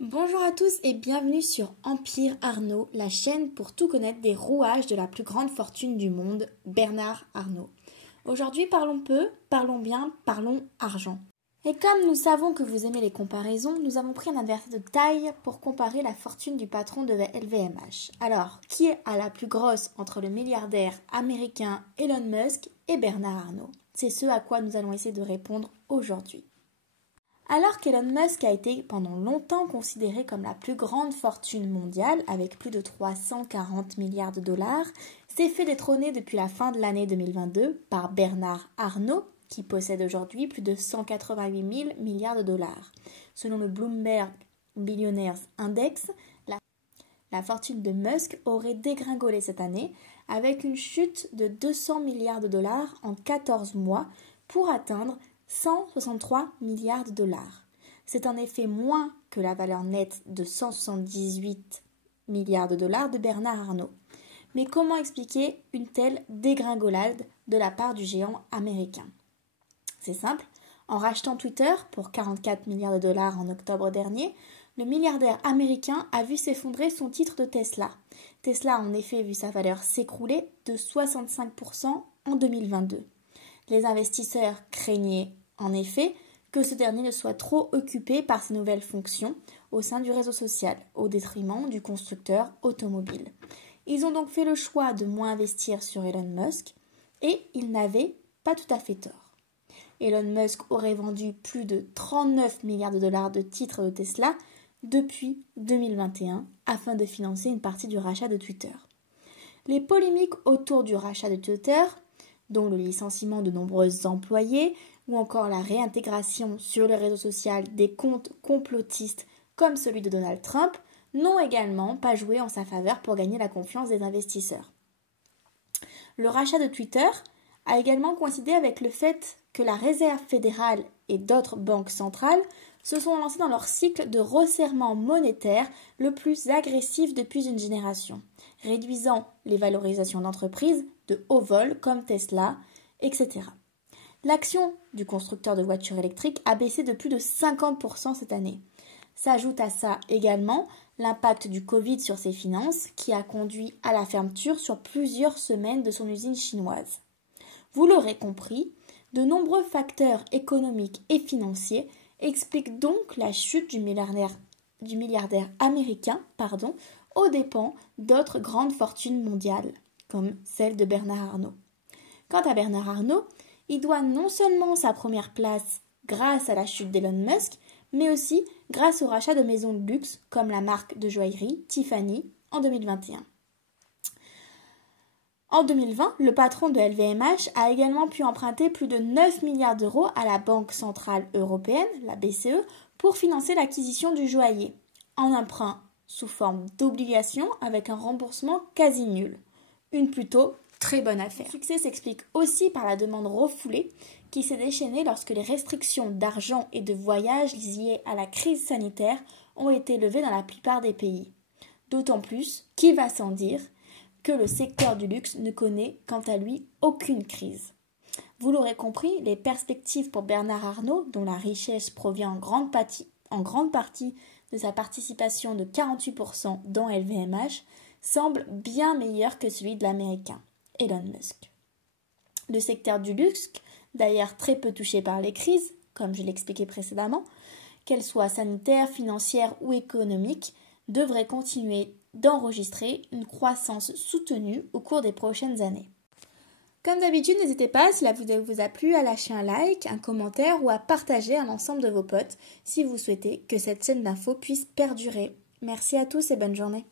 Bonjour à tous et bienvenue sur Empire Arnault, la chaîne pour tout connaître des rouages de la plus grande fortune du monde, Bernard Arnault. Aujourd'hui, parlons peu, parlons bien, parlons argent. Et comme nous savons que vous aimez les comparaisons, nous avons pris un adversaire de taille pour comparer la fortune du patron de LVMH. Alors, qui est à la plus grosse entre le milliardaire américain Elon Musk et Bernard Arnault? C'est ce à quoi nous allons essayer de répondre aujourd'hui. Alors qu'Elon Musk a été pendant longtemps considéré comme la plus grande fortune mondiale, avec plus de 340 milliards de dollars, s'est fait détrôner depuis la fin de l'année 2022 par Bernard Arnault, qui possède aujourd'hui plus de 188 000 milliards de dollars. Selon le Bloomberg Billionaires Index, la fortune de Musk aurait dégringolé cette année, avec une chute de 200 milliards de dollars en 14 mois pour atteindre 163 milliards de dollars. C'est en effet moins que la valeur nette de 178 milliards de dollars de Bernard Arnault. Mais comment expliquer une telle dégringolade de la part du géant américain? C'est simple, en rachetant Twitter pour 44 milliards de dollars en octobre dernier, le milliardaire américain a vu s'effondrer son titre de Tesla. Tesla a en effet vu sa valeur s'écrouler de 65% en 2022. Les investisseurs craignaient en effet que ce dernier ne soit trop occupé par ses nouvelles fonctions au sein du réseau social, au détriment du constructeur automobile. Ils ont donc fait le choix de moins investir sur Elon Musk et ils n'avaient pas tout à fait tort. Elon Musk aurait vendu plus de 39 milliards de dollars de titres de Tesla depuis 2021 afin de financer une partie du rachat de Twitter. Les polémiques autour du rachat de Twitter, dont le licenciement de nombreux employés ou encore la réintégration sur le réseau social des comptes complotistes comme celui de Donald Trump, n'ont également pas joué en sa faveur pour gagner la confiance des investisseurs. Le rachat de Twitter a également coïncidé avec le fait que la Réserve fédérale et d'autres banques centrales se sont lancées dans leur cycle de resserrement monétaire le plus agressif depuis une génération, réduisant les valorisations d'entreprises de haut vol comme Tesla, etc. L'action du constructeur de voitures électriques a baissé de plus de 50% cette année. S'ajoute à ça également l'impact du Covid sur ses finances qui a conduit à la fermeture sur plusieurs semaines de son usine chinoise. Vous l'aurez compris, de nombreux facteurs économiques et financiers expliquent donc la chute du milliardaire américain aux dépens d'autres grandes fortunes mondiales, comme celle de Bernard Arnault. Quant à Bernard Arnault, il doit non seulement sa première place grâce à la chute d'Elon Musk, mais aussi grâce au rachat de maisons de luxe comme la marque de joaillerie Tiffany en 2021. En 2020, le patron de LVMH a également pu emprunter plus de 9 milliards d'euros à la Banque centrale européenne, la BCE, pour financer l'acquisition du joaillier, en emprunt sous forme d'obligation avec un remboursement quasi nul. Une plutôt très bonne affaire. Le succès s'explique aussi par la demande refoulée qui s'est déchaînée lorsque les restrictions d'argent et de voyage liées à la crise sanitaire ont été levées dans la plupart des pays. D'autant plus, qui va sans dire, que le secteur du luxe ne connaît quant à lui aucune crise. Vous l'aurez compris, les perspectives pour Bernard Arnault, dont la richesse provient en grande partie de sa participation de 48% dans LVMH, semblent bien meilleures que celui de l'américain, Elon Musk. Le secteur du luxe, d'ailleurs très peu touché par les crises, comme je l'expliquais précédemment, qu'elles soient sanitaires, financières ou économiques, devrait continuer d'enregistrer une croissance soutenue au cours des prochaines années. Comme d'habitude, n'hésitez pas, si la vidéo vous a plu, à lâcher un like, un commentaire ou à partager à l'ensemble de vos potes si vous souhaitez que cette chaîne d'infos puisse perdurer. Merci à tous et bonne journée.